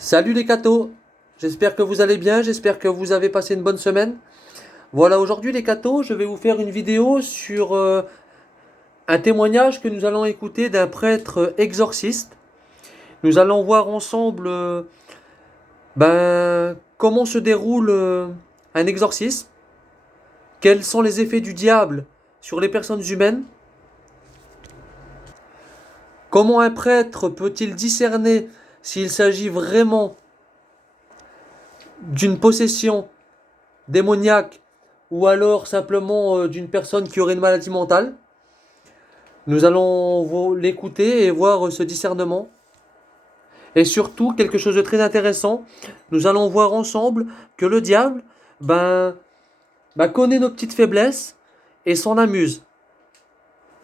Salut les cathos, j'espère que vous allez bien, j'espère que vous avez passé une bonne semaine. Voilà, aujourd'hui les cathos, je vais vous faire une vidéo sur un témoignage que nous allons écouter d'un prêtre exorciste. Nous allons voir ensemble comment se déroule un exorcisme, quels sont les effets du diable sur les personnes humaines, comment un prêtre peut-il discerner s'il s'agit vraiment d'une possession démoniaque ou alors simplement d'une personne qui aurait une maladie mentale. Nous allons l'écouter et voir ce discernement. Et surtout, quelque chose de très intéressant, nous allons voir ensemble que le diable connaît nos petites faiblesses et s'en amuse.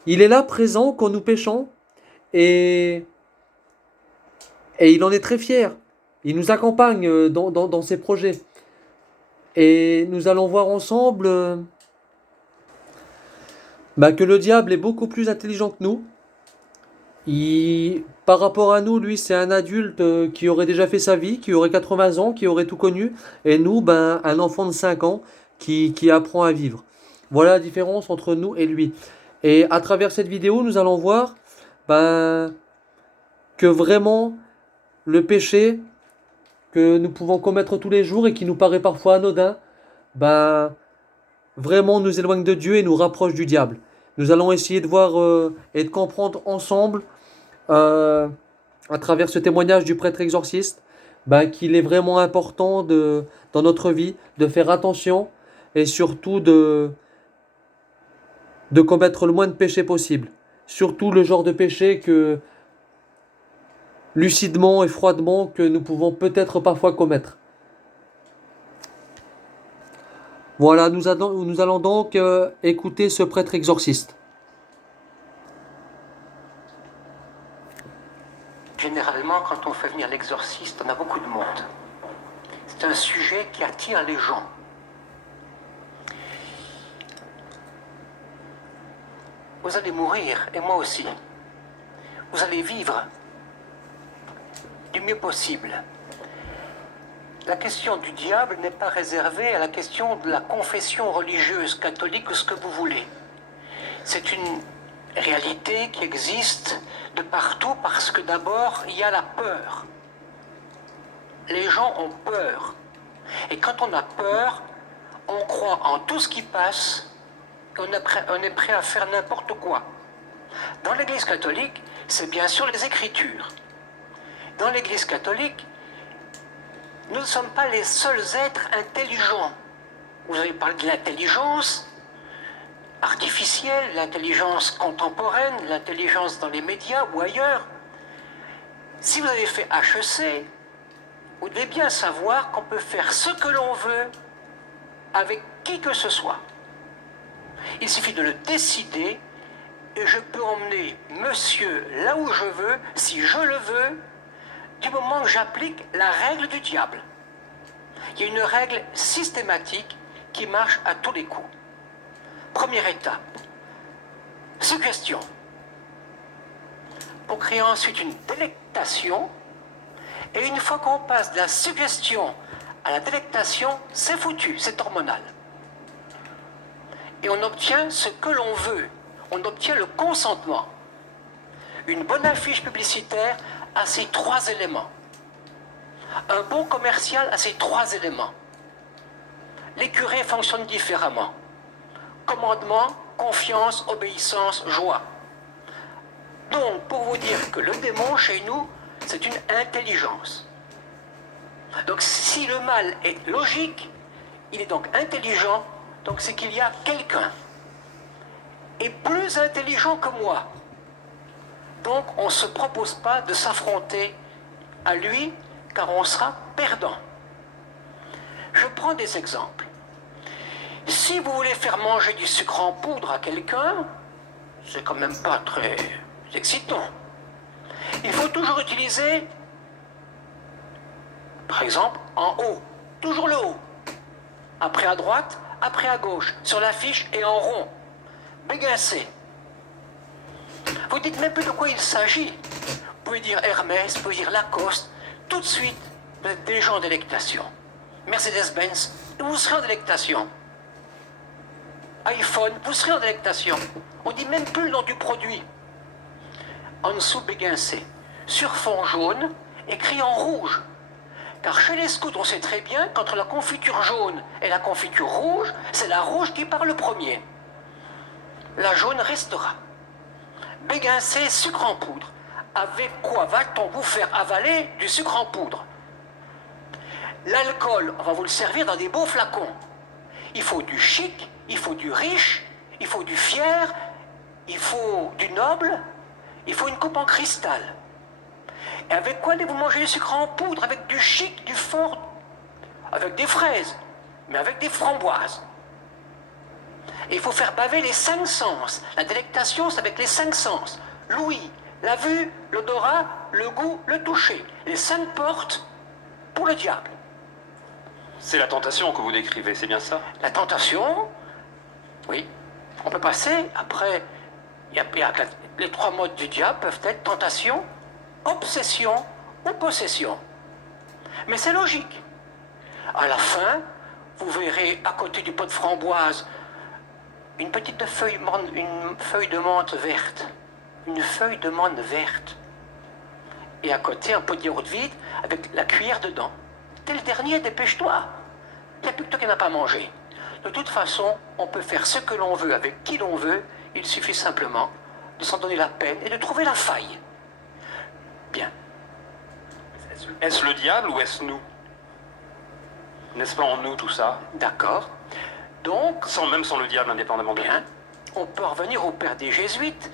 Il est là présent quand nous péchons et, et il en est très fier. Il nous accompagne dans ses projets. Et nous allons voir ensemble que le diable est beaucoup plus intelligent que nous. Par rapport à nous, lui, c'est un adulte qui aurait déjà fait sa vie, qui aurait 80 ans, qui aurait tout connu. Et nous, un enfant de 5 ans qui apprend à vivre. Voilà la différence entre nous et lui. Et à travers cette vidéo, nous allons voir que vraiment le péché que nous pouvons commettre tous les jours et qui nous paraît parfois anodin, vraiment nous éloigne de Dieu et nous rapproche du diable. Nous allons essayer de voir et de comprendre ensemble, euh, à travers ce témoignage du prêtre exorciste, qu'il est vraiment important dans notre vie de faire attention et surtout de commettre le moins de péchés possible. Surtout le genre de péché que lucidement et froidement que nous pouvons peut-être parfois commettre. Voilà, nous allons donc écouter ce prêtre exorciste. Généralement, quand on fait venir l'exorciste, on a beaucoup de monde. C'est un sujet qui attire les gens. Vous allez mourir, et moi aussi. Vous allez vivre du mieux possible. La question du diable n'est pas réservée à la question de la confession religieuse, catholique ou ce que vous voulez. C'est une réalité qui existe de partout parce que d'abord, il y a la peur. Les gens ont peur. Et quand on a peur, on croit en tout ce qui passe, on est prêt à faire n'importe quoi. Dans l'Église catholique, c'est bien sûr les Écritures. Dans l'Église catholique, nous ne sommes pas les seuls êtres intelligents. Vous avez parlé de l'intelligence artificielle, l'intelligence contemporaine, l'intelligence dans les médias ou ailleurs. Si vous avez fait HEC, vous devez bien savoir qu'on peut faire ce que l'on veut avec qui que ce soit. Il suffit de le décider et je peux emmener monsieur là où je veux, si je le veux, du moment que j'applique la règle du diable. Il y a une règle systématique qui marche à tous les coups. Première étape, suggestion. Pour créer ensuite une délectation, et une fois qu'on passe de la suggestion à la délectation, c'est foutu, c'est hormonal. Et on obtient ce que l'on veut, on obtient le consentement. Une bonne affiche publicitaire a ces 3 éléments. Un bon commercial a ces 3 éléments. Les curés fonctionnent différemment. Commandement, confiance, obéissance, joie. Donc, pour vous dire que le démon, chez nous, c'est une intelligence. Donc, si le mal est logique, il est donc intelligent, donc c'est qu'il y a quelqu'un. Et plus intelligent que moi. Donc, on ne se propose pas de s'affronter à lui, car on sera perdant. Je prends des exemples. Si vous voulez faire manger du sucre en poudre à quelqu'un, c'est quand même pas très excitant. Il faut toujours utiliser, par exemple, en haut, toujours le haut. Après à droite, après à gauche, sur l'affiche et en rond. Béguincé. Vous dites même plus de quoi il s'agit. Vous pouvez dire Hermès, vous pouvez dire Lacoste, tout de suite. Vous êtes des gens en délectation. Mercedes-Benz, vous serez en délectation. iPhone, vous serez en délectation. On dit même plus le nom du produit. En dessous, béguincé. Sur fond jaune, écrit en rouge. Car chez les scouts, on sait très bien qu'entre la confiture jaune et la confiture rouge, c'est la rouge qui part le premier. La jaune restera. Béguincé, sucre en poudre. Avec quoi va-t-on vous faire avaler du sucre en poudre? L'alcool, on va vous le servir dans des beaux flacons. Il faut du chic, il faut du riche, il faut du fier, il faut du noble, il faut une coupe en cristal. Et avec quoi allez-vous manger du sucre en poudre? Avec du chic, du fort, avec des fraises, mais avec des framboises. Et il faut faire baver les 5 sens. La délectation, c'est avec les 5 sens. L'ouïe, la vue, l'odorat, le goût, le toucher. Les 5 portes pour le diable. C'est la tentation que vous décrivez, c'est bien ça? La tentation, oui. On peut passer, après, les 3 modes du diable peuvent être tentation, obsession ou possession. Mais c'est logique. À la fin, vous verrez à côté du pot de framboise une petite feuille, une feuille de menthe verte. Une feuille de menthe verte. Et à côté, un pot de yaourt vide avec la cuillère dedans. T'es le dernier, dépêche-toi. Il n'y a plus que toi qui n'as pas mangé. De toute façon, on peut faire ce que l'on veut avec qui l'on veut. Il suffit simplement de s'en donner la peine et de trouver la faille. Bien. Est-ce le diable ou est-ce nous? N'est-ce pas en nous tout ça? D'accord. Donc, Même sans le diable, indépendamment de bien, on peut revenir au père des Jésuites,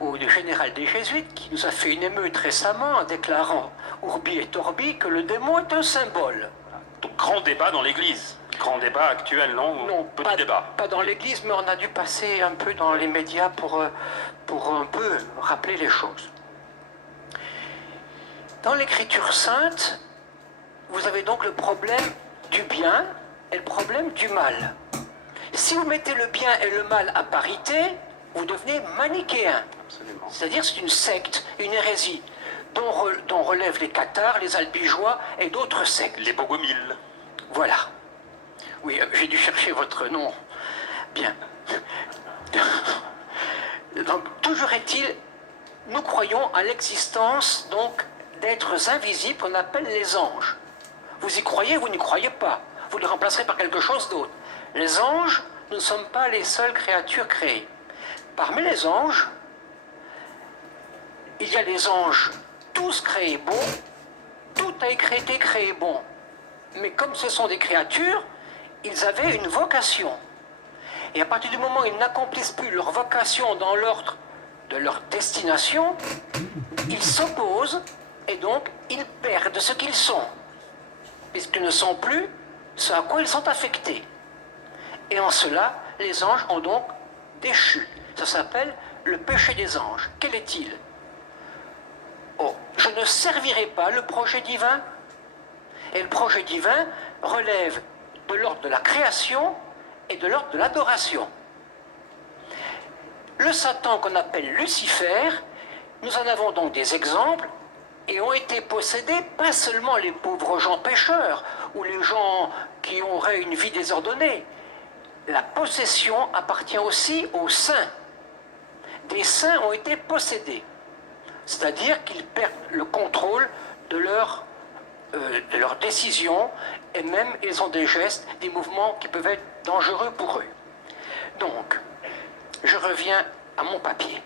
au général des Jésuites, qui nous a fait une émeute récemment en déclarant Urbi et Orbi que le démon est un symbole. Donc grand débat dans l'église. Grand débat actuel, non? Non, Petit débat. pas dans l'église, mais on a dû passer un peu dans les médias pour un peu rappeler les choses. Dans l'écriture sainte, vous avez donc le problème du bien et le problème du mal. Si vous mettez le bien et le mal à parité, vous devenez manichéen. Absolument. C'est-à-dire c'est une secte, une hérésie, dont relèvent les cathares, les albigeois et d'autres sectes. Les bogomiles. Voilà. Oui, j'ai dû chercher votre nom. Bien. Donc, toujours est-il, nous croyons à l'existence donc d'êtres invisibles qu'on appelle les anges. Vous y croyez, vous n'y croyez pas. Vous les remplacerez par quelque chose d'autre. Les anges, nous ne sommes pas les seules créatures créées. Parmi les anges, il y a les anges tous créés bons, tout a été créé bon. Mais comme ce sont des créatures, ils avaient une vocation. Et à partir du moment où ils n'accomplissent plus leur vocation dans l'ordre de leur destination, ils s'opposent et donc ils perdent ce qu'ils sont, puisqu'ils ne sont plus ce à quoi ils sont affectés. Et en cela, les anges ont donc déchu. Ça s'appelle le péché des anges. Quel est-il? Oh, je ne servirai pas le projet divin. Et le projet divin relève de l'ordre de la création et de l'ordre de l'adoration. Le Satan qu'on appelle Lucifer, nous en avons donc des exemples, et ont été possédés pas seulement les pauvres gens pécheurs, ou les gens qui auraient une vie désordonnée. La possession appartient aussi aux saints. Des saints ont été possédés, c'est-à-dire qu'ils perdent le contrôle de leurs décisions, et même ils ont des gestes, des mouvements qui peuvent être dangereux pour eux. Donc, je reviens à mon papier.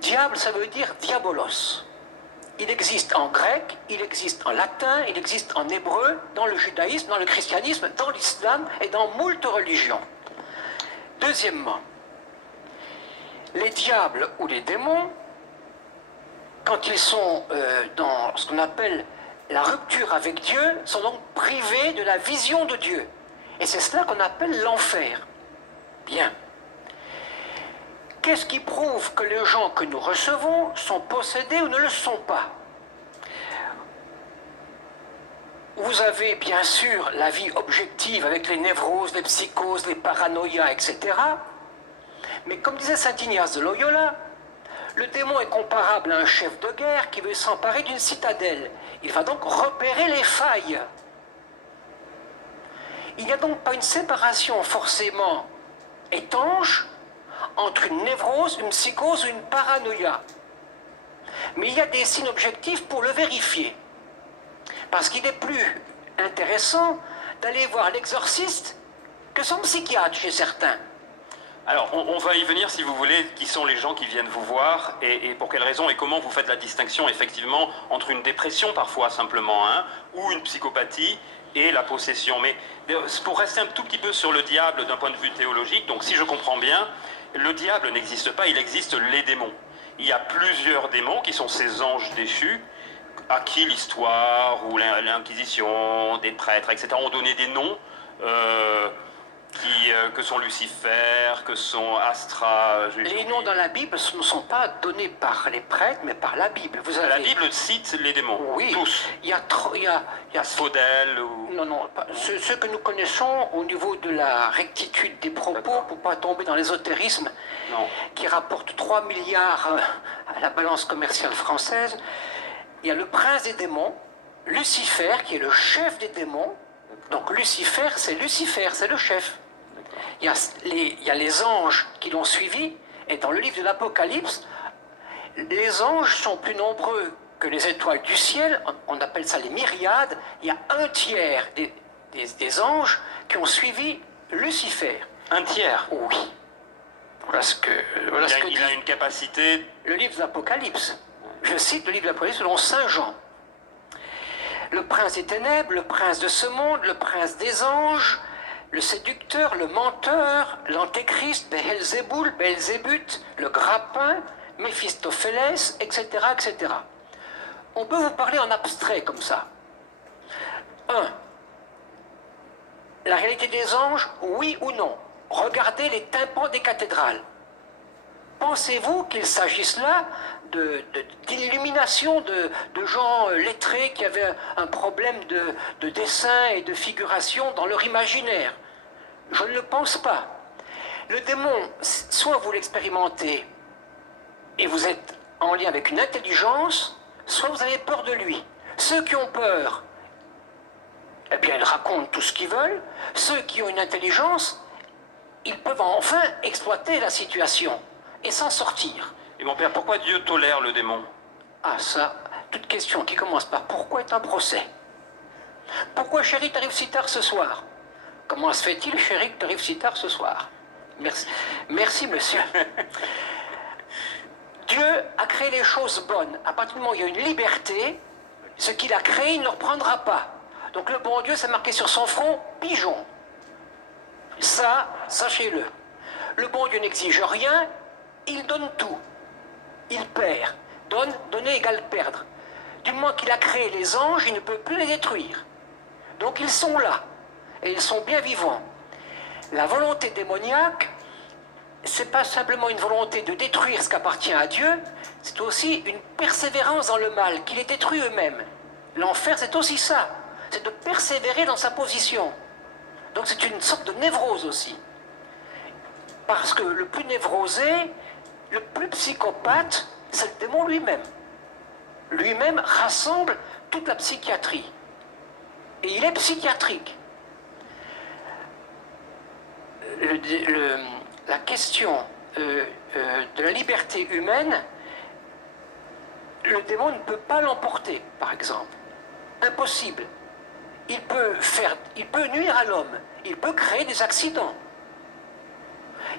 Diable, ça veut dire diabolos. Il existe en grec, il existe en latin, il existe en hébreu, dans le judaïsme, dans le christianisme, dans l'islam et dans moult religions. Deuxièmement, les diables ou les démons, quand ils sont dans ce qu'on appelle la rupture avec Dieu, sont donc privés de la vision de Dieu. Et c'est cela qu'on appelle l'enfer. Bien. Qu'est-ce qui prouve que les gens que nous recevons sont possédés ou ne le sont pas? Vous avez bien sûr la vie objective avec les névroses, les psychoses, les paranoïas, etc. Mais comme disait saint Ignace de Loyola, Le démon est comparable à un chef de guerre qui veut s'emparer d'une citadelle. Il va donc repérer les failles. Il n'y a donc pas une séparation forcément étanche entre une névrose, une psychose ou une paranoïa. Mais il y a des signes objectifs pour le vérifier. Parce qu'il est plus intéressant d'aller voir l'exorciste que son psychiatre chez certains. Alors, on va y venir si vous voulez, qui sont les gens qui viennent vous voir et pour quelles raisons et comment vous faites la distinction effectivement entre une dépression parfois simplement hein, ou une psychopathie et la possession. Mais pour rester un tout petit peu sur le diable d'un point de vue théologique, donc si je comprends bien, le diable n'existe pas, il existe les démons. Il y a plusieurs démons qui sont ces anges déchus à qui l'histoire ou l'inquisition, des prêtres, etc. ont donné des noms que sont Lucifer, que sont Astra. Les noms dans la Bible ne sont pas donnés par les prêtres, mais par la Bible. Vous avez... La Bible cite les démons, oui, tous. Il y a Faudel ou... Non, ceux que nous connaissons au niveau de la rectitude des propos, pour ne pas tomber dans l'ésotérisme, qui rapporte 3 milliards à la balance commerciale française. Il y a le prince des démons, Lucifer, qui est le chef des démons. Donc Lucifer, c'est le chef. Il y a les anges qui l'ont suivi, et dans le livre de l'Apocalypse, les anges sont plus nombreux que les étoiles du ciel, on appelle ça les myriades. Il y a un tiers des anges qui ont suivi Lucifer. Un tiers? Oui. Voilà ce que il a une capacité... Le livre de l'Apocalypse. Je cite le livre de l'Apocalypse selon Saint Jean. Le prince des ténèbres, le prince de ce monde, le prince des anges, le séducteur, le menteur, l'antéchrist, Belzébuth, le grappin, Méphistophélès, etc., etc. On peut vous parler en abstrait comme ça. 1. La réalité des anges, oui ou non? Regardez les tympans des cathédrales. Pensez-vous qu'il s'agisse là d'illumination de gens lettrés qui avaient un problème de dessin et de figuration dans leur imaginaire? Je ne le pense pas. Le démon, soit vous l'expérimentez et vous êtes en lien avec une intelligence, soit vous avez peur de lui. Ceux qui ont peur, eh bien, ils racontent tout ce qu'ils veulent. Ceux qui ont une intelligence, ils peuvent enfin exploiter la situation et s'en sortir. Et mon père, pourquoi Dieu tolère le démon? Ah ça, toute question qui commence par pourquoi est un procès. Pourquoi chérie t'arrives si tard ce soir? Comment se fait-il chérie que t'arrives si tard ce soir? Merci monsieur. Dieu a créé les choses bonnes. À partir du moment où il y a une liberté, ce qu'il a créé, il ne le reprendra pas. Donc le bon Dieu, c'est marqué sur son front, pigeon. Ça, sachez-le. Le bon Dieu n'exige rien, il donne tout. Il perd. Donner égale perdre. Du moment qu'il a créé les anges, il ne peut plus les détruire. Donc ils sont là. Et ils sont bien vivants. La volonté démoniaque, c'est pas simplement une volonté de détruire ce qui appartient à Dieu, c'est aussi une persévérance dans le mal, qui les détruit eux-mêmes. L'enfer, c'est aussi ça. C'est de persévérer dans sa position. Donc c'est une sorte de névrose aussi. Parce que le plus névrosé, le plus psychopathe, c'est le démon lui-même. Lui-même rassemble toute la psychiatrie. Et il est psychiatrique. La question de la liberté humaine, le démon ne peut pas l'emporter, par exemple. Impossible. Il peut nuire à l'homme, il peut créer des accidents.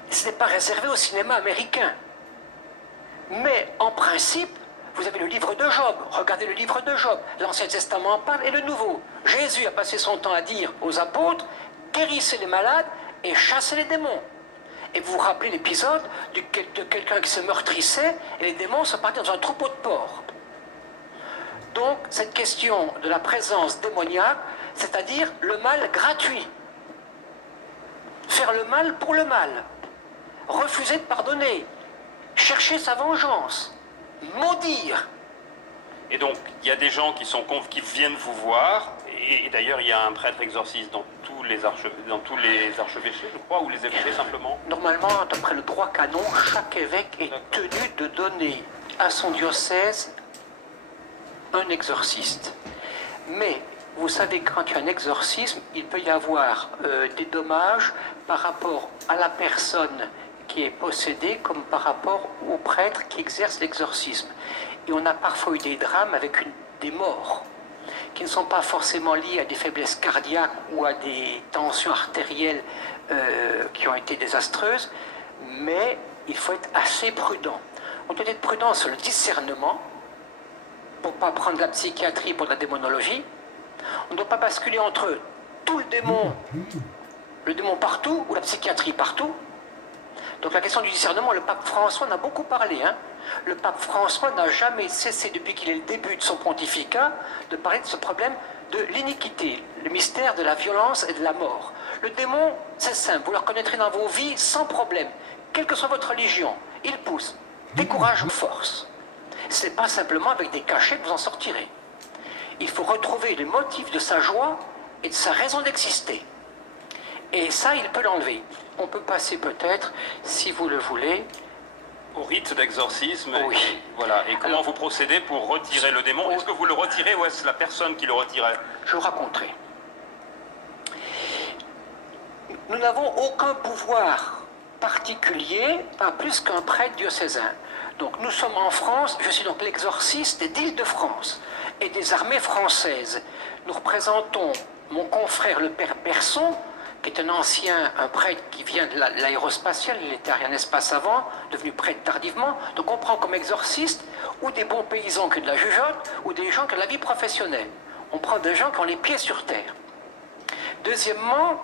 Ce n'est pas réservé au cinéma américain. Mais en principe, vous avez le livre de Job, regardez le livre de Job, l'Ancien Testament en parle et le Nouveau. Jésus a passé son temps à dire aux apôtres, guérissez les malades et chassez les démons. Et vous vous rappelez l'épisode de quelqu'un qui se meurtrissait et les démons sont partis dans un troupeau de porcs. Donc, cette question de la présence démoniaque, c'est-à-dire le mal gratuit. Faire le mal pour le mal. Refuser de pardonner. Chercher sa vengeance. Maudire. Et donc, il y a des gens qui viennent vous voir Et d'ailleurs, il y a un prêtre exorciste dans tous les archevêchés, je crois, ou les évêchés simplement. Normalement, d'après le droit canon, chaque évêque est tenu de donner à son diocèse un exorciste. Mais vous savez, quand il y a un exorcisme, il peut y avoir des dommages par rapport à la personne qui est possédée comme par rapport au prêtre qui exerce l'exorcisme. Et on a parfois eu des drames avec des morts qui ne sont pas forcément liées à des faiblesses cardiaques ou à des tensions artérielles qui ont été désastreuses, mais il faut être assez prudent. On doit être prudent sur le discernement pour ne pas prendre la psychiatrie pour la démonologie. On ne doit pas basculer entre tout le démon partout ou la psychiatrie partout. Donc la question du discernement, le pape François en a beaucoup parlé. Le pape François n'a jamais cessé, depuis qu'il est le début de son pontificat, de parler de ce problème de l'iniquité, le mystère de la violence et de la mort. Le démon, c'est simple, vous le reconnaîtrez dans vos vies sans problème, quelle que soit votre religion. Il pousse, décourage, force. Ce n'est pas simplement avec des cachets que vous en sortirez. Il faut retrouver les motifs de sa joie et de sa raison d'exister. Et ça, il peut l'enlever. On peut passer peut-être, si vous le voulez, au rite d'exorcisme. Oui. Voilà. Et comment vous procédez pour retirer le démon? Est-ce que vous le retirez ou est-ce la personne qui le retirait? Je vous raconterai. Nous n'avons aucun pouvoir particulier, pas plus qu'un prêtre diocésain. Donc nous sommes en France, je suis donc l'exorciste d'Île-de-France et des armées françaises. Nous représentons mon confrère le père Berson, qui est un prêtre qui vient de l'aérospatiale, il était Ariane Espace avant, devenu prêtre tardivement. Donc on prend comme exorciste ou des bons paysans que de la jugeote, ou des gens qui ont de la vie professionnelle. On prend des gens qui ont les pieds sur terre. Deuxièmement,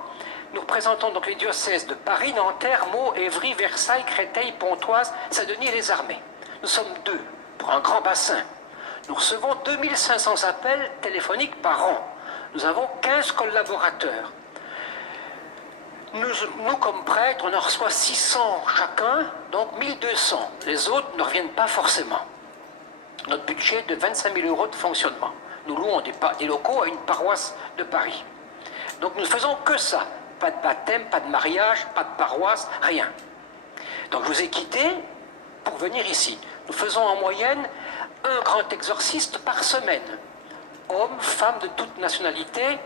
nous représentons donc les diocèses de Paris, Nanterre, Meaux, Évry, Versailles, Créteil, Pontoise, Saint-Denis et les armées. Nous sommes 2 pour un grand bassin. Nous recevons 2500 appels téléphoniques par an. Nous avons 15 collaborateurs. Nous, comme prêtres, on en reçoit 600 chacun, donc 1200. Les autres ne reviennent pas forcément. Notre budget est de 25 000 € de fonctionnement. Nous louons des locaux à une paroisse de Paris. Donc nous ne faisons que ça. Pas de baptême, pas de mariage, pas de paroisse, rien. Donc je vous ai quitté pour venir ici. Nous faisons en moyenne un grand exorciste par semaine. Hommes, femmes de toute nationalité,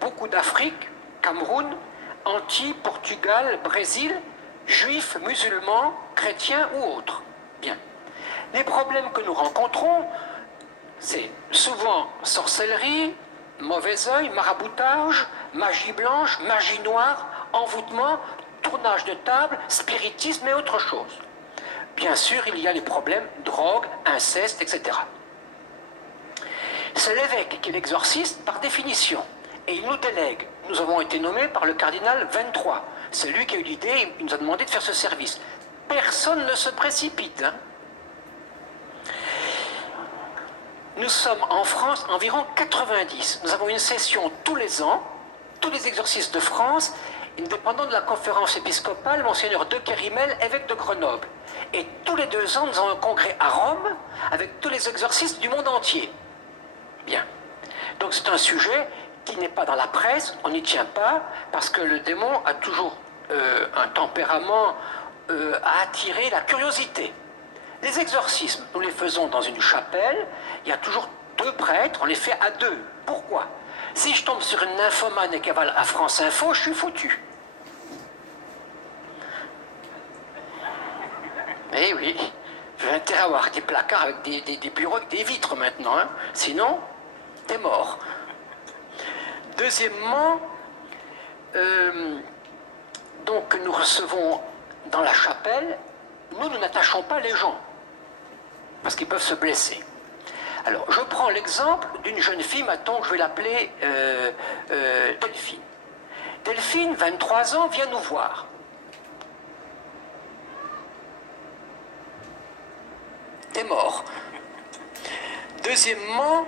beaucoup d'Afrique, Cameroun, Antilles, Portugal, Brésil, juifs, musulmans, chrétiens ou autres. Bien. Les problèmes que nous rencontrons, c'est souvent sorcellerie, mauvais œil, maraboutage, magie blanche, magie noire, envoûtement, tournage de table, spiritisme et autre chose. Bien sûr, il y a les problèmes drogue, inceste, etc. C'est l'évêque qui est l'exorciste par définition. Et il nous délègue. Nous avons été nommés par le cardinal 23. C'est lui qui a eu l'idée, il nous a demandé de faire ce service. Personne ne se précipite. Nous sommes en France environ 90. Nous avons une session tous les ans, tous les exorcistes de France, indépendant de la conférence épiscopale, Monseigneur de Kérimel, évêque de Grenoble. Et tous les 2 ans, nous avons un congrès à Rome avec tous les exorcistes du monde entier. Bien. Donc c'est un sujet qui n'est pas dans la presse, on n'y tient pas, parce que le démon a toujours un tempérament à attirer la curiosité. Les exorcismes, nous les faisons dans une chapelle, il y a toujours 2 prêtres, on les fait à 2. Pourquoi? Si je tombe sur une nymphomane et qu'elle va à France Info, je suis foutu. Eh oui, j'ai intérêt à avoir des placards avec des bureaux avec des vitres maintenant, sinon, t'es mort. Deuxièmement, donc nous recevons dans la chapelle, nous n'attachons pas les gens, parce qu'ils peuvent se blesser. Alors, je prends l'exemple d'une jeune fille, maintenant je vais l'appeler Delphine. Delphine, 23 ans, vient nous voir. T'es mort. Deuxièmement,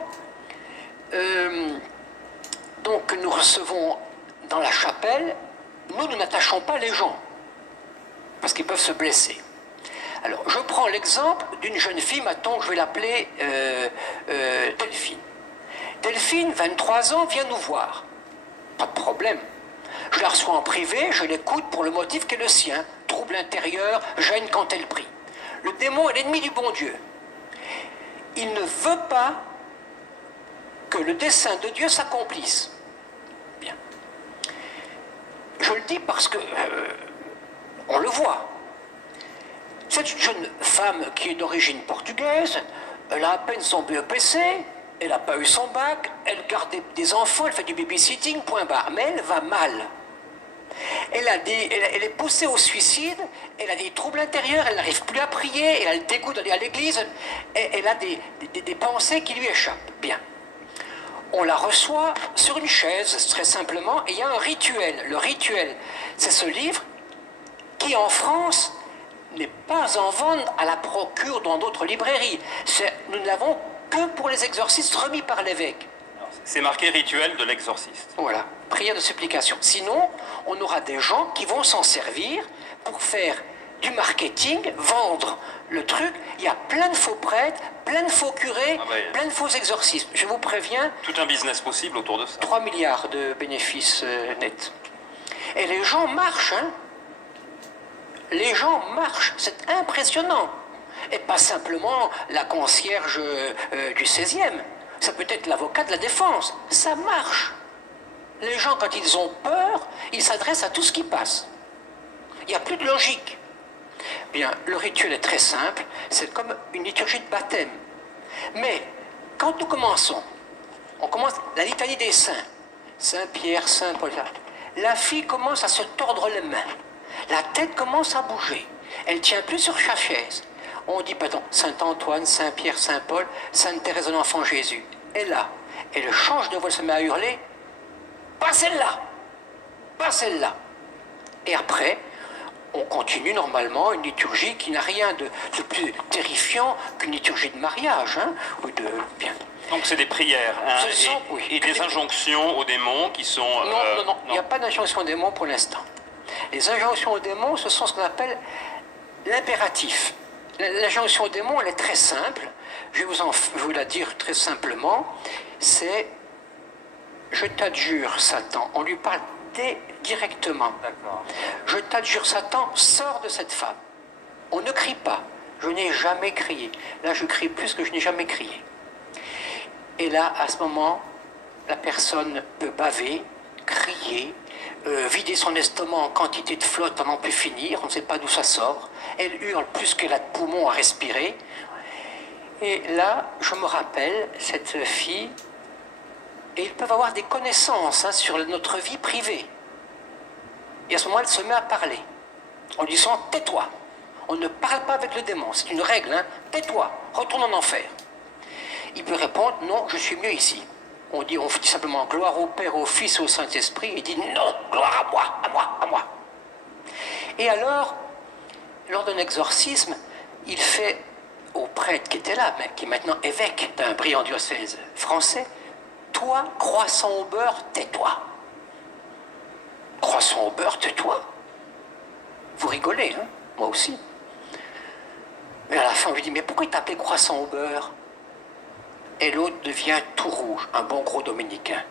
donc nous recevons dans la chapelle, nous n'attachons pas les gens, parce qu'ils peuvent se blesser. Alors, je prends l'exemple d'une jeune fille, maintenant je vais l'appeler Delphine. Delphine, 23 ans, vient nous voir. Pas de problème. Je la reçois en privé, je l'écoute pour le motif qu'est le sien. Trouble intérieur, gêne quand elle prie. Le démon est l'ennemi du bon Dieu. Il ne veut pas que le dessein de Dieu s'accomplisse. Bien. Je le dis parce que on le voit. Cette jeune femme qui est d'origine portugaise, elle a à peine son BEPC, elle n'a pas eu son bac, elle garde des enfants, elle fait du babysitting, point barre. Mais elle va mal. Elle est poussée au suicide, elle a des troubles intérieurs, elle n'arrive plus à prier, elle a le dégoût d'aller à l'église, elle a des pensées qui lui échappent. Bien. On la reçoit sur une chaise, très simplement, et il y a un rituel. Le rituel, c'est ce livre qui, en France, n'est pas en vente à la procure dans d'autres librairies. Nous ne l'avons que pour les exorcistes remis par l'évêque. C'est marqué rituel de l'exorciste. Voilà, prière de supplication. Sinon, on aura des gens qui vont s'en servir pour faire du marketing, vendre le truc. Il y a plein de faux prêtres, plein de faux curés, plein de faux exorcistes. Je vous préviens. Tout un business possible autour de ça. 3 milliards de bénéfices nets. Et les gens marchent, hein. Les gens marchent, c'est impressionnant. Et pas simplement la concierge du 16e. Ça peut être l'avocat de la défense. Ça marche. Les gens, quand ils ont peur, ils s'adressent à tout ce qui passe. Il n'y a plus de logique. Bien, le rituel est très simple. C'est comme une liturgie de baptême. Mais, quand nous commençons, on commence la litanie des saints. Saint Pierre, Saint Paul. La fille commence à se tordre les mains. La tête commence à bouger. Elle ne tient plus sur sa chaise. On dit, pardon, Saint Antoine, Saint Pierre, Saint Paul, Sainte Thérèse de l'Enfant Jésus. Et là, elle change de voix, elle se met à hurler. Pas celle-là! Pas celle-là! Et après, on continue normalement une liturgie qui n'a rien de plus terrifiant qu'une liturgie de mariage, hein, ou de... Bien. Donc c'est des prières, hein, oui. et des injonctions aux démons qui sont... Non, il n'y a pas d'injonction aux démons pour l'instant. Les injonctions aux démons, ce sont ce qu'on appelle l'impératif. L'injonction aux démons, elle est très simple. Je vais vous la dire très simplement. C'est « Je t'adjure, Satan ». On lui parle directement. D'accord. « Je t'adjure, Satan, sors de cette femme ». On ne crie pas. Je n'ai jamais crié. Là, je crie plus que je n'ai jamais crié. Et là, à ce moment, la personne peut baver, crier, vider son estomac en quantité de flotte à n'en plus finir, on ne sait pas d'où ça sort. Elle hurle plus qu'elle a de poumons à respirer. Et là, je me rappelle, cette fille, et ils peuvent avoir des connaissances, hein, sur notre vie privée. Et à ce moment, elle se met à parler. On lui dit, tais-toi. On ne parle pas avec le démon, c'est une règle, hein. Tais-toi, retourne en enfer. Il peut répondre, non, je suis mieux ici. On dit simplement gloire au Père, au Fils et au Saint-Esprit. Il dit non, gloire à moi, à moi, à moi. Et alors, lors d'un exorcisme, il fait au prêtre qui était là, mais qui est maintenant évêque d'un brillant diocèse français, toi, croissant au beurre, tais-toi. Croissant au beurre, tais-toi. Vous rigolez, hein? Moi aussi. Mais à la fin, on lui dit, mais pourquoi il t'appelait croissant au beurre? Et l'autre devient tout rouge, un bon gros dominicain.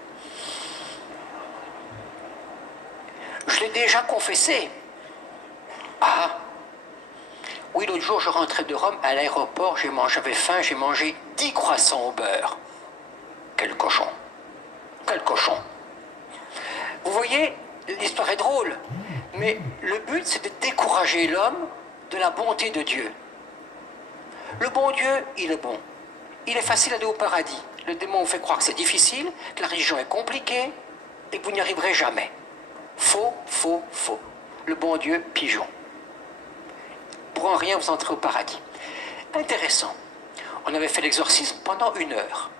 Je l'ai déjà confessé. Ah, oui, l'autre jour, je rentrais de Rome, à l'aéroport, j'avais faim, j'ai mangé 10 croissants au beurre. Quel cochon. Quel cochon. Vous voyez, l'histoire est drôle, mais le but, c'est de décourager l'homme de la bonté de Dieu. Le bon Dieu, il est bon. Il est facile d'aller au paradis. Le démon vous fait croire que c'est difficile, que la religion est compliquée, et que vous n'y arriverez jamais. Faux, faux, faux. Le bon Dieu, pigeon. Pour en rien, vous entrez au paradis. Intéressant. On avait fait l'exorcisme pendant 1 heure.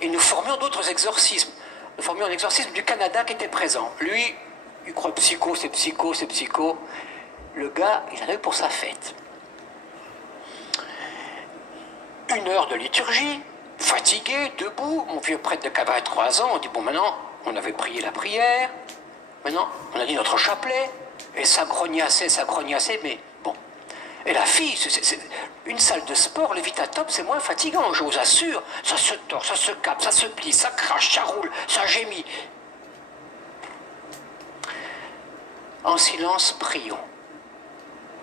Et nous formions d'autres exorcismes. Nous formions un exorcisme du Canada qui était présent. Lui, il croit psycho, c'est psycho, c'est psycho. Le gars, il en a eu pour sa fête. 1 heure de liturgie, fatigué, debout, mon vieux prêtre de 83 ans, on dit, bon, maintenant, on avait prié la prière, maintenant, on a dit notre chapelet, et ça grognassait, mais bon. Et la fille, une salle de sport, le Vitatop, c'est moins fatigant, je vous assure. Ça se tord, ça se capte, ça se plie, ça crache, ça roule, ça gémit. En silence, prions.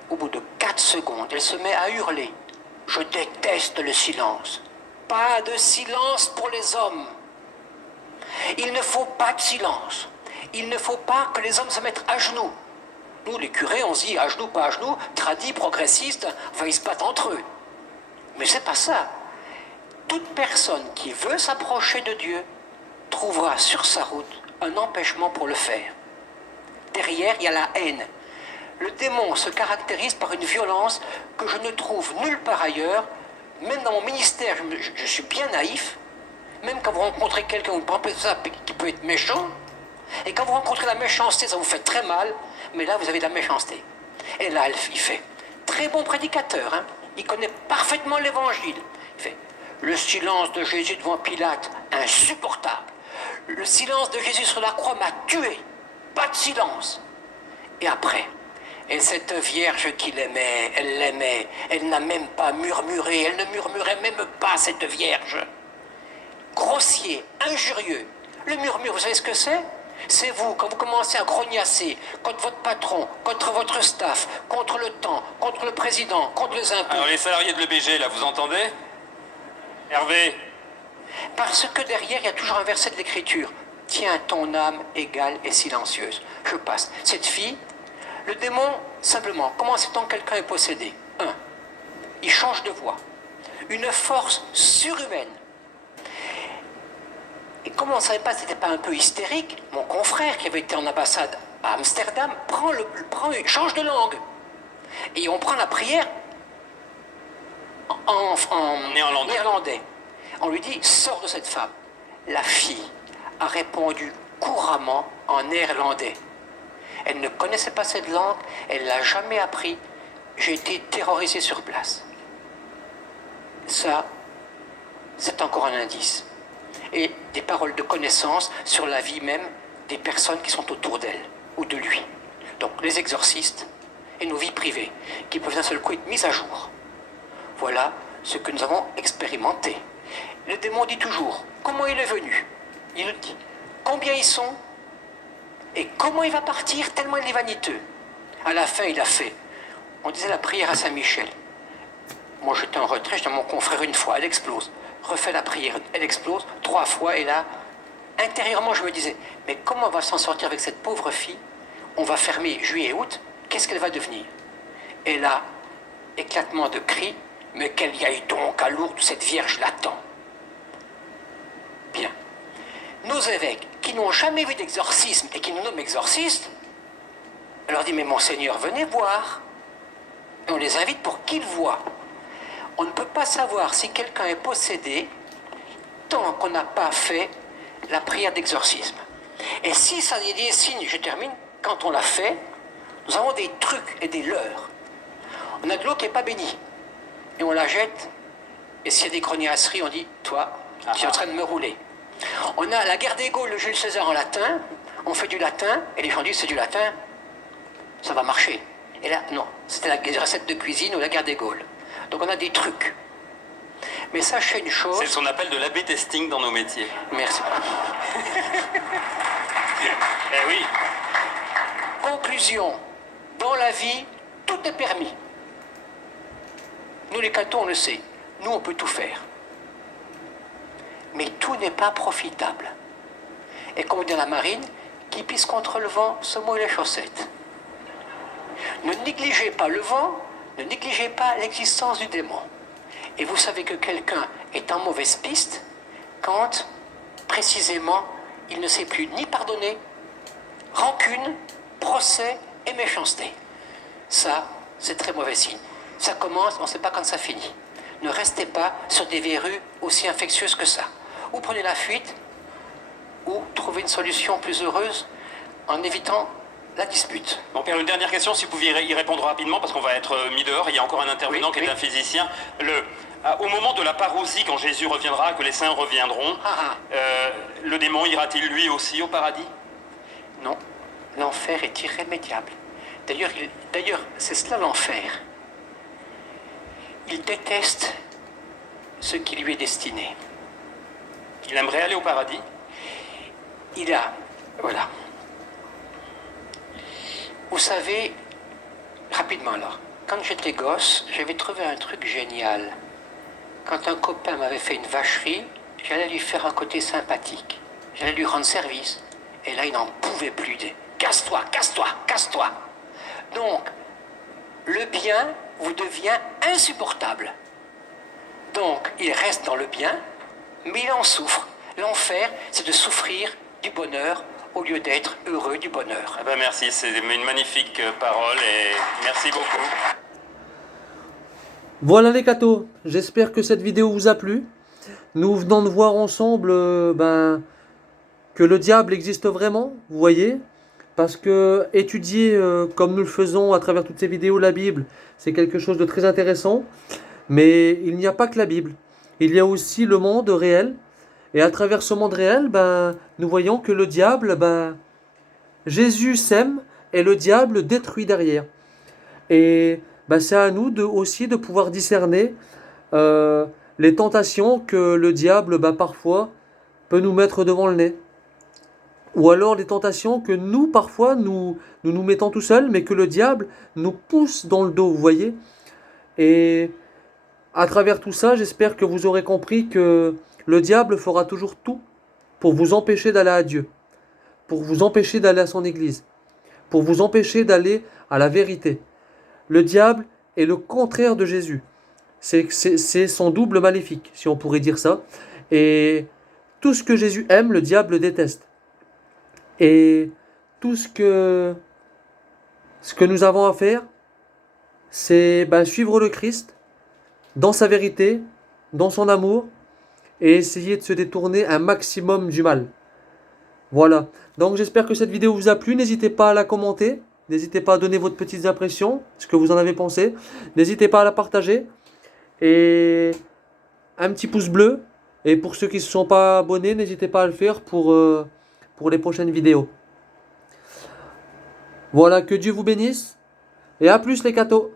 Au bout de 4 secondes, elle se met à hurler. Je déteste le silence. Pas de silence pour les hommes. Il ne faut pas de silence. Il ne faut pas que les hommes se mettent à genoux. Nous, les curés, on se dit à genoux, pas à genoux, tradis, progressistes, enfin ils se battent entre eux. Mais c'est pas ça. Toute personne qui veut s'approcher de Dieu trouvera sur sa route un empêchement pour le faire. Derrière, il y a la haine. Le démon se caractérise par une violence que je ne trouve nulle part ailleurs. Même dans mon ministère, je suis bien naïf. Même quand vous rencontrez quelqu'un, vous pensez ça qui peut être méchant. Et quand vous rencontrez la méchanceté, ça vous fait très mal. Mais là, vous avez de la méchanceté. Et là, il fait très bon prédicateur. Hein. Il connaît parfaitement l'évangile. Il fait le silence de Jésus devant Pilate, insupportable. Le silence de Jésus sur la croix m'a tué. Pas de silence. Et après, et cette vierge qu'il aimait, elle l'aimait. Elle n'a même pas murmuré. Elle ne murmurait même pas, cette vierge. Grossier, injurieux. Le murmure, vous savez ce que c'est? C'est vous, quand vous commencez à grognasser contre votre patron, contre votre staff, contre le temps, contre le président, contre les impôts. Alors les salariés de l'EBG, là, vous entendez? Hervé? Parce que derrière, il y a toujours un verset de l'Écriture. Tiens ton âme égale et silencieuse. Je passe. Cette fille, le démon, simplement, comment sait-on que quelqu'un est possédé? 1. Il change de voix. Une force surhumaine. Et comme on ne savait pas si c'était pas un peu hystérique, mon confrère qui avait été en ambassade à Amsterdam change de langue. Et on prend la prière en néerlandais. On lui dit, sors de cette femme. La fille a répondu couramment en néerlandais. Elle ne connaissait pas cette langue, elle ne l'a jamais appris. J'ai été terrorisé sur place. Ça, c'est encore un indice. Et des paroles de connaissance sur la vie même des personnes qui sont autour d'elle ou de lui. Donc les exorcistes et nos vies privées qui peuvent d'un seul coup être mises à jour. Voilà ce que nous avons expérimenté. Le démon dit toujours comment il est venu. Il nous dit combien ils sont et comment il va partir tellement il est vaniteux. À la fin, il a fait. On disait la prière à Saint-Michel. Moi, j'étais en retrait, j'étais à mon confrère une fois, elle explose. Refait la prière, elle explose 3 fois, et là, intérieurement, je me disais, mais comment on va s'en sortir avec cette pauvre fille? On va fermer juillet et août, qu'est-ce qu'elle va devenir? Et là, éclatement de cris, mais qu'elle y aille donc à Lourdes, cette Vierge l'attend. Bien. Nos évêques, qui n'ont jamais vu d'exorcisme et qui nous nomment exorcistes, on leur dit, mais Monseigneur, venez voir. Et on les invite pour qu'ils voient. On ne peut pas savoir si quelqu'un est possédé tant qu'on n'a pas fait la prière d'exorcisme. Et si ça y a des signes, je termine, quand on l'a fait, nous avons des trucs et des leurres. On a de l'eau qui n'est pas bénie. Et on la jette. Et s'il y a des grognasseries, on dit, toi, tu es en train de me rouler. On a la guerre des Gaules de Jules César en latin. On fait du latin. Et les gens disent, c'est du latin. Ça va marcher. Et là, non. C'était la recette de cuisine ou la guerre des Gaules. Donc on a des trucs. Mais sachez une chose... C'est ce qu'on appelle de l'A/B testing dans nos métiers. Merci. Eh oui. Conclusion. Dans la vie, tout est permis. Nous les cathos, on le sait. Nous, on peut tout faire. Mais tout n'est pas profitable. Et comme dit la marine, qui pisse contre le vent se mouille les chaussettes. Ne négligez pas le vent, ne négligez pas l'existence du démon. Et vous savez que quelqu'un est en mauvaise piste quand, précisément, il ne sait plus ni pardonner, rancune, procès et méchanceté. Ça, c'est très mauvais signe. Ça commence, on ne sait pas quand ça finit. Ne restez pas sur des verrues aussi infectieuses que ça. Ou prenez la fuite, ou trouvez une solution plus heureuse en évitant la dispute. Bon, Père, une dernière question, si vous pouviez y répondre rapidement, parce qu'on va être mis dehors. Il y a encore un intervenant qui est un physicien. Au moment de la parousie, quand Jésus reviendra, que les saints reviendront, le démon ira-t-il lui aussi au paradis? Non, l'enfer est irrémédiable. D'ailleurs, c'est cela l'enfer. Il déteste ce qui lui est destiné. Il aimerait aller au paradis. Il a... Voilà. Vous savez, rapidement alors, quand j'étais gosse, j'avais trouvé un truc génial. Quand un copain m'avait fait une vacherie, j'allais lui faire un côté sympathique. J'allais lui rendre service. Et là, il n'en pouvait plus. Casse-toi, casse-toi, casse-toi. Donc, le bien vous devient insupportable. Donc, il reste dans le bien, mais il en souffre. L'enfer, c'est de souffrir du bonheur au lieu d'être heureux du bonheur. Eh ben merci, c'est une magnifique parole et merci beaucoup. Voilà les cathos, j'espère que cette vidéo vous a plu. Nous venons de voir ensemble que le diable existe vraiment, vous voyez. Parce que étudier, comme nous le faisons à travers toutes ces vidéos, la Bible, c'est quelque chose de très intéressant. Mais il n'y a pas que la Bible. Il y a aussi le monde réel. Et à travers ce monde réel, nous voyons que le diable, Jésus sème et le diable détruit derrière. Et c'est à nous aussi de pouvoir discerner les tentations que le diable parfois peut nous mettre devant le nez. Ou alors les tentations que nous parfois nous mettons tout seuls, mais que le diable nous pousse dans le dos, vous voyez. Et à travers tout ça, j'espère que vous aurez compris que le diable fera toujours tout pour vous empêcher d'aller à Dieu, pour vous empêcher d'aller à son église, pour vous empêcher d'aller à la vérité. Le diable est le contraire de Jésus. C'est son double maléfique, si on pourrait dire ça. Et tout ce que Jésus aime, le diable déteste. Et tout ce que nous avons à faire, c'est suivre le Christ dans sa vérité, dans son amour, et essayer de se détourner un maximum du mal. Voilà. Donc j'espère que cette vidéo vous a plu. N'hésitez pas à la commenter. N'hésitez pas à donner votre petites impressions, ce que vous en avez pensé. N'hésitez pas à la partager. Et un petit pouce bleu. Et pour ceux qui ne se sont pas abonnés, n'hésitez pas à le faire pour les prochaines vidéos. Voilà, que Dieu vous bénisse. Et à plus les cathos.